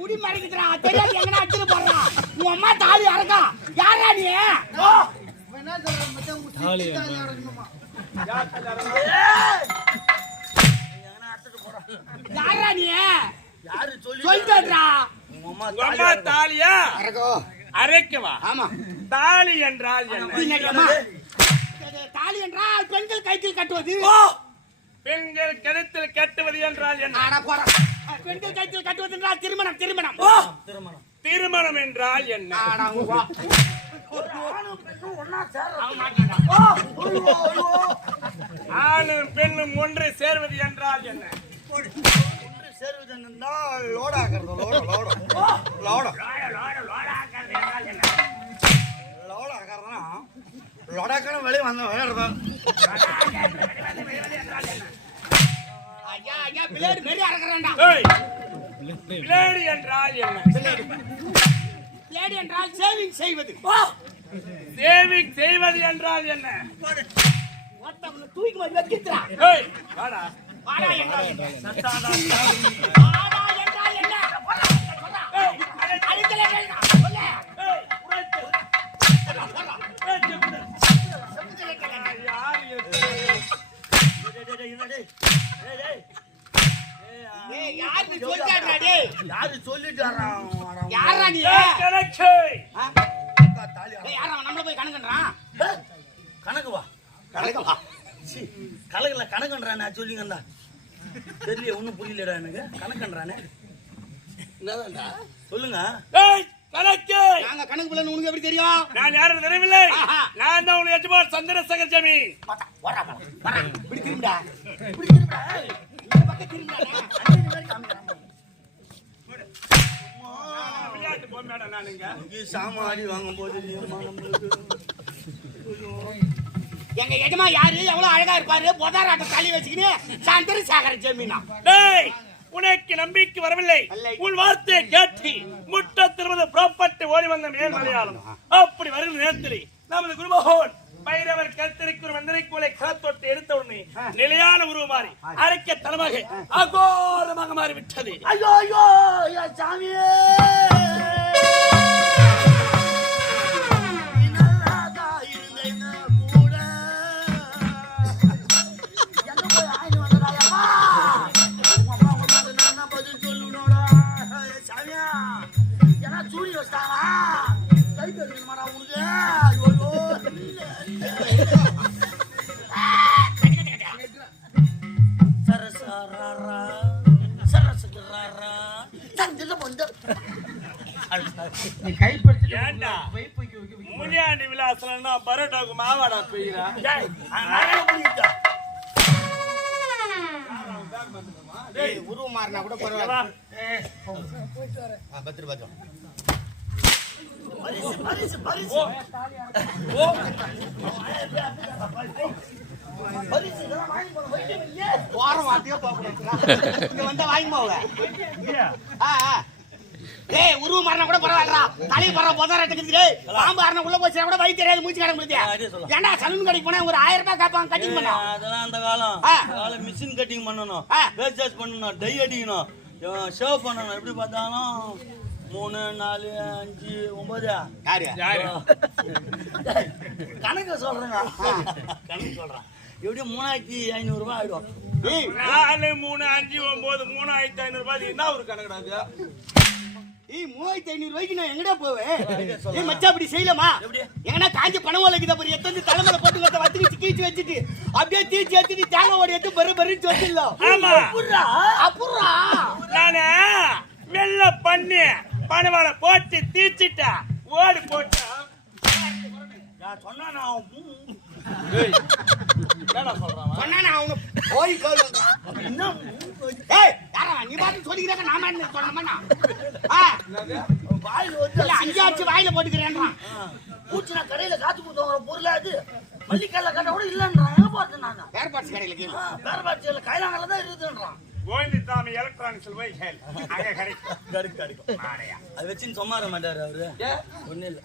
முடி மறைக்கிறான் தெரியாது எங்கனா அடிச்சு போறான் உன் அம்மா தாலி அறக்கா யாரா நீ என்ன சொல்ற தாலி அறக்கணுமா யாரா நீ யாரு சொல்லிட்டா உன் அம்மா தாலியா அறக்கோ அரைக்கவா ஆமா தாலி என்றால் என்ன தாலி என்றால் பெண்கள் கையில் கட்டுவது பெண்கள் கழுத்தில் கட்டுவது என்றால் என்ன பெண்கள் கையில் கட்டுவது என்றால் திருமணம் திருமணம் திருமணம் திருமணம் என்றால் என்ன ஆணும் பெண்ணும் ஒன்று சேர்வது என்றால் என்ன ஒன்று சேர்வது என்றால் லோடாகிறது லோடாகிறதுனா லோடாக்கான வெளியே வந்த வேறதான் ஐயா ஐயா பிளேடு மேரி அறக்கறடா பிளேடு என்றால் என்ன பிளேடு என்றால் சேவிங் செய்வது சேவிங் செய்வது என்றால் என்ன ஒருத்தவங்க தூக்கி வந்து வெக்கித்ரா ஏய் வாடா வாடா என்றால் சத்தாடா வாடா என்றால் என்ன ஏய் அடிக்கல சொல்ல ஏய் உரைத்து போடா ஏய் யார் ஏய் யாரு சொல்லிட்டாடா டேய் யாரு சொல்லிட்டாரா யாரா நீ கணக்கு தாலி ஏய் யாரா நம்மள போய் கணக்குன்றான் கணக்கு வா சி கணக்குல கணக்குன்றானே சொல்லிங்கடா தெரியல ஒண்ணும் புரியலடா எனக்கு கணக்குன்றானே என்னடா சொல்லுங்க ஏய் கணக்கு நாங்க கணக்கு பிள்ளை உனக்கு எப்படி தெரியும் நான் யாரும் தெரியவில்லை நான் தான் உனக்கு எஜமான் சந்திரசேகர் ஜமி வரா வரா இப்படி திரும்படா ஏய் இந்த பக்கம் திரும்படா அஞ்சு பேர் காமிக்கறான் விளையாட்டு போமேடா நானுங்க இங்க சாமாடி வாங்கும்போது எங்க எஜமா யாரு எவ்வளவு அழகா இருப்பாரு பொதாராட்ட தள்ளி வச்சுக்கினே சந்திரசேகர் ஜமீனா டேய் உனக்கு நம்பிக்கை வரவில்லை உன் வார்த்தையை கேட்டு முட்ட திருமண புறப்பட்டு ஓடி வந்த மேல் மலையாளம் அப்படி வரும் நேரத்தில் நமது குருமகோன் பைரவர் கத்திரிக்கு மந்திரிக்குலை காத்தொட்டு எடுத்த உடனே நிலையான உருவமாறி அரைக்க தலமாக அகோரமாக மாறிவிட்டது ஐயோ ஐயோ சாமியே முனியாண்டி விலாசனா பரோட்டாவுக்கு மாவாடா பெய்யறா உருவ மாறினா கூட பரவாயில்ல பத்திர பாத்தோம் பரிசு பரிசு ஓ பரிசு வாங்கி போங்க வாரம் வாத்தியா பாக்கணும் இங்க வந்தா வாங்கி போங்க ஏய் உருவ மரணம் கூட பரவாயில்லடா. தலைய பரவ போதாரட்டுக்குது. பாம்பு அரண உள்ள போச்சா கூட வயித்து தெரியாது மூச்சு கடை முடியா. ஏன்டா சலூன் கடைக்கு போனா ஒரு 1000 ரூபாய் காப்பாங்க கட்டிங் பண்ணா. அதெல்லாம் அந்த காலம் மிஷின் கட்டிங் பண்ணனும். ஃபேஸ் வாஷ் பண்ணனும், டை அடிக்கணும், ஷேவ் பண்ணனும். எப்படி பார்த்தாலும் 3 4 5 9 யாரு கணக்கு சொல்றேங்க. கணக்கு சொல்றேன். எப்படியும் 3500 ரூபாய் ஆயிடும். 4 3 5 9 3500 ரூபாய் என்ன ஒரு கணக்குடாது? ஏய் 3500 ரூபாய்க்கு நான் எங்கடா போவேன்? ஏய் மச்சான் அப்படி செய்யலாமா? எங்கனா காஞ்ச பணம் வளைக்குதா பாரு. எத்தனை தலைமையில போட்டு கட்ட வத்திச்சு கீச்சு வச்சிட்டு அப்படியே தீச்சி ஏத்திட்டு தேங்காய் ஓடி எடுத்து பரு சொல்லிடலாம். ஆமா அப்புறா நானே மெல்ல பண்ணி பணவாள போட்டு தீச்சிட்டா ஓடி போட்டா நான் சொன்னா நான் என்ன சொல்றான்? சொன்னா அவங்க போய் கேளுங்கறான். என்ன ஏய் யாரா நீ பாத்து சொல்லிக்கறக்க நாம என்ன சொல்லணுமா? வாயில வந்து இல்ல அஞ்சாச்சு வாயில போட்டுக்கறேன்றான். பூச்சினா கடையில காத்து கொடுத்தவங்க பொருளா அது மல்லிக்கல்ல கட்ட கூட இல்லன்றான். எங்க போறது நானா? ஏர்பாட்ஸ் கடையில கேளு. வேறபாட்சியில கைலாங்கல தான் இருக்குன்றான். கோவிந்தசாமி எலக்ட்ரானிக்ஸ் வைஹல் அங்க கிடைக்கும். அது வச்சு சொமார மாட்டாரு அவரு. ஒண்ணு இல்ல.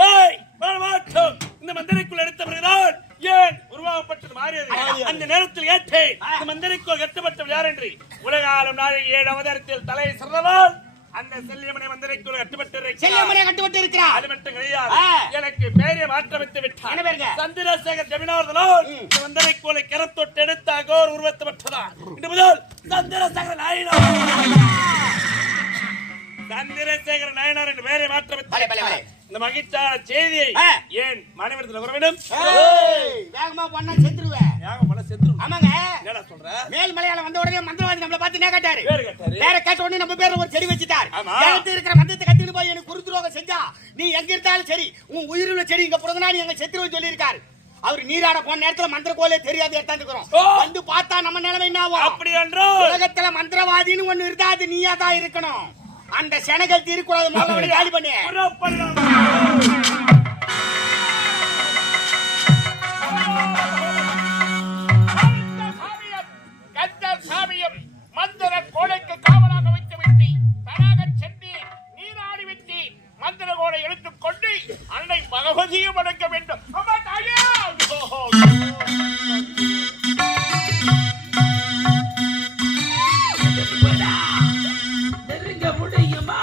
டேய் வரமாட்டோம். இந்த மந்திரிக்குள் எடுத்த பிறகுதான் ஏன் உருவாக்கப்பட்டது மாறியது. அந்த நேரத்தில் ஏற்றே இந்த மந்திரிக்குள் கட்டப்பட்டவர் யார் என்று உலகாலும் நாளை 7 அவதாரத்தில் தலை சிறந்தவர் அந்த செல்லியமனை மந்திரிக்குள் கட்டப்பட்டிருக்கிறார். செல்லியமனை கட்டப்பட்டு இருக்கிறார். அது மட்டும் கிடையாது, எனக்கு பேரை மாற்றமிட்டு விட்டார். என்ன பேருங்க? சந்திரசேகர் ஜமீனார்தலால் இந்த மந்திரிக்குளை கரத்தொட்டு எடுத்த அகோர் உருவத்தை பெற்றதார். இன்று முதல் சந்திரசேகர் நாயனார் சந்திரசேகர் நாயனார் என்று பேரை மாற்றமிட்டு இந்த மகிழ்ச்சியான செய்தியை ஏன் மாநிலத்தில் வர வேண்டும்? வேகமா பண்ணா செத்துருவேன். ஆமாங்க. என்னடா சொல்ற? மேல் மலையாளம் வந்த உடனே மந்திரவாதி நம்மள பார்த்து என்ன கேட்டாரு? கேட்டாரு. வேற கேட்ட உடனே நம்ம பேர்ல ஒரு செடி வச்சிட்டார். ஆமா. எனக்கு இருக்கிற மந்திரத்தை கத்திட்டு போய் எனக்கு குருத்துரோகம் செஞ்சா நீ எங்க இருந்தாலும் சரி உன் உயிருள்ள செடி இங்க புறந்தனா நீ எங்க செத்துருன்னு சொல்லி இருக்காரு. அவர் நீராட போன நேரத்துல மந்திர கோலே தெரியாது எடுத்தாந்துக்கிறோம். வந்து பார்த்தா நம்ம நிலைமை என்ன ஆகும்? அப்படி என்றால் உலகத்துல மந்திரவாதின்னு ஒண்ணு இருந்தா அது நீயா தான் இருக்கணும். அந்த செனகல் தீர்க்கூடாது. முதல்ல காலி பண்ணு. சாமியம் மந்திர கோலைக்கு காவலாக வைத்து விட்டு தனாக சென்று நீராடி விட்டு மந்திர கோலை எடுத்துக் கொண்டு அன்னை பகவதியும் அடைக்க வேண்டும். அம்மா தாயே! நெருங்க முடியுமா?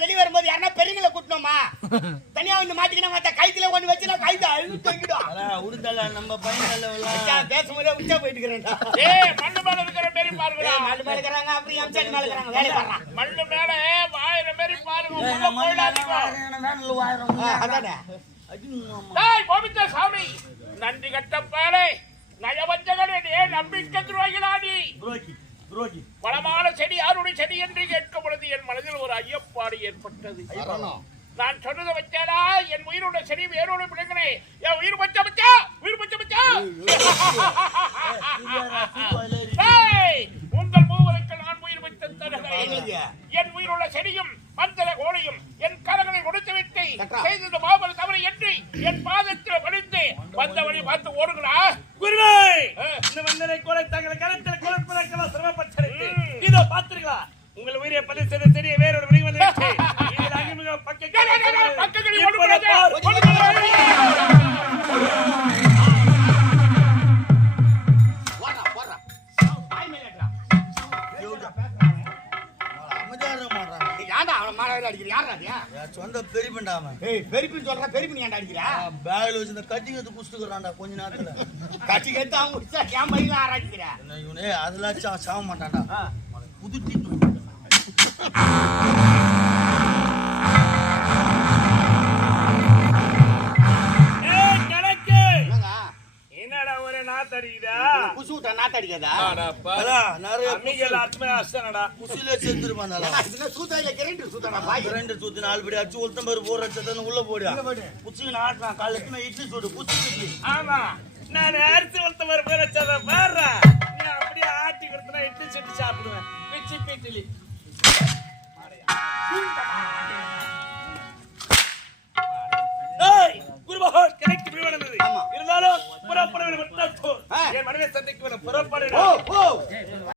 வெளியே வரும்போது யாரா பெரியங்களை கூட்டணுமா? தனியா வந்து மாட்டிக்கணும். கைத்துல ஒண்ணு வச்சு நான் கைது அழுது தங்கிடும். உடுதல நம்ம பையன் பேசும்போதே உச்சா போயிட்டு இருக்கிறேன்டா. மண்ணு மேல இருக்கிற பெரிய பாருங்க. மண்ணு மேல இருக்கிறாங்க, அப்படி அம்சாடி மேல இருக்கிறாங்க. வேலை பாடுறான். மண்ணு மேல வாயில மாரி பாருங்க. கோவிந்தசாமி நன்றி கட்ட பாரு நயவஞ்சகனே நம்பிக்கை துரோகிலாடி துரோகி பலமான செடி யாருடைய செடி என்று கேட்கும் பொழுது என் மனதில் ஒரு ஐயப்பாடு ஏற்பட்டது. நான் சொன்னதை வச்சாடா என் உயிருடைய செடி வேரோடு பிடிக்கிறேன். என் உயிர் பச்சை பச்சா உயிர் பச்சை பச்சா. உங்கள் மூவருக்கு நான் உயிர் பச்சை தருகிறேன். என் உயிருள்ள செடியும் மந்திர கோலையும் என் கரங்களை கொடுத்து விட்டு செய்தது மாபல தவறு என்று என் பாதத்தில் வலிந்து வந்தவனை பார்த்து ஓடுகிறா. குருவே, இந்த மந்திர கோலை தங்கள் கரத்தில் குழப்பதற்கெல்லாம் சிரமப்பட்டிருக்கு. இதோ பார்த்திருக்கா உங்கள் உயிரை பதிவு செய்த செடியை வேறொரு விரிவு வந்து சொந்த பெரியப்பண்டாம பெரியப்பின்னு சொல்ற பெரியப்பின் ஏன்டா அடிக்கிறா? பேக்ல வச்சு கட்டிங் எடுத்து குடிச்சுக்கிறான்டா கொஞ்ச நேரத்துல. கட்சி கேட்டு அவங்க குடிச்சா கேம் பையில ஆராய்ச்சிக்கிறா. இவனே அதெல்லாம் சாக மாட்டான்டா. புது டீ என்னடா ஒரு நாத்தடிக்குதா? குசுட்டா நாத்தடிக்காதா? நிறைய அம்மிகள் அர்த்தமே அஸ்தனடா. குசில செத்துருப்பான்டா. சூத்தாயில கிரண்டு சூத்தாடா பாய். கிரண்டு சூத்து 4 படி அடிச்சு உளுத்தம்பரு போற அடிச்சதன உள்ள போடியா. குச்சிக்கு நாட்றான் காலைக்கு நான் இட்லி சுடு குச்சி இட்லி. ஆமா நான் அரிசி உளுத்தம்பரு போற அடிச்சத பாறா. நீ அப்படியே ஆட்டி கொடுத்தா இட்லி சுட்டு சாப்பிடுவேன். பிச்சி பீட்டிலி. குருமகன் கிடைக்கு விழுந்தது. இருந்தாலும் புறப்பட வேண்டும். என் மனைவி சந்தைக்கு புறப்பட வேண்டும்.